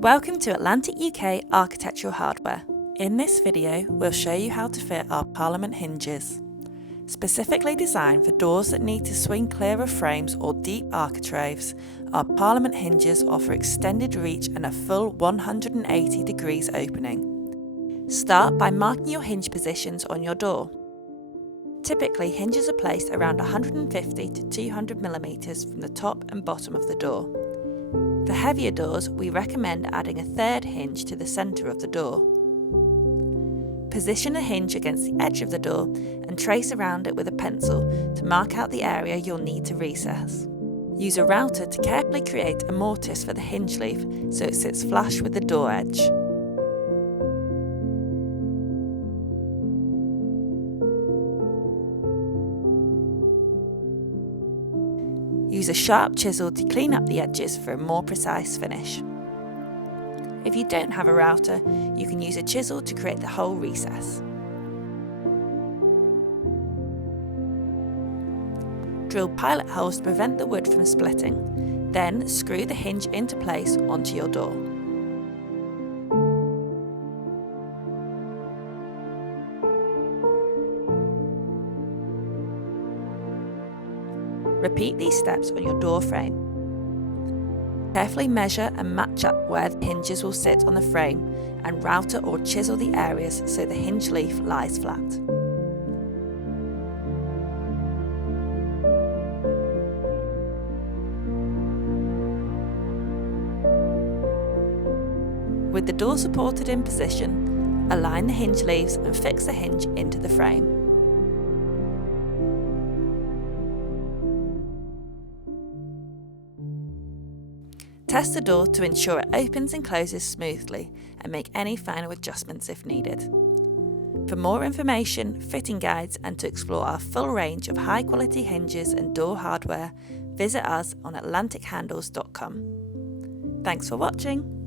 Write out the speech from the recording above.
Welcome to Atlantic UK Architectural Hardware. In this video, we'll show you how to fit our Parliament hinges. Specifically designed for doors that need to swing clear of frames or deep architraves, our Parliament hinges offer extended reach and a full 180 degrees opening. Start by marking your hinge positions on your door. Typically, hinges are placed around 150 to 200 mm from the top and bottom of the door. For heavier doors, we recommend adding a third hinge to the centre of the door. Position a hinge against the edge of the door and trace around it with a pencil to mark out the area you'll need to recess. Use a router to carefully create a mortise for the hinge leaf so it sits flush with the door edge. Use a sharp chisel to clean up the edges for a more precise finish. If you don't have a router, you can use a chisel to create the whole recess. Drill pilot holes to prevent the wood from splitting. Then screw the hinge into place onto your door. Repeat these steps on your door frame. Carefully measure and match up where the hinges will sit on the frame and router or chisel the areas so the hinge leaf lies flat. With the door supported in position, align the hinge leaves and fix the hinge into the frame. Test the door to ensure it opens and closes smoothly and make any final adjustments if needed. For more information, fitting guides and to explore our full range of high quality hinges and door hardware, visit us on atlantichandles.com. Thanks for watching.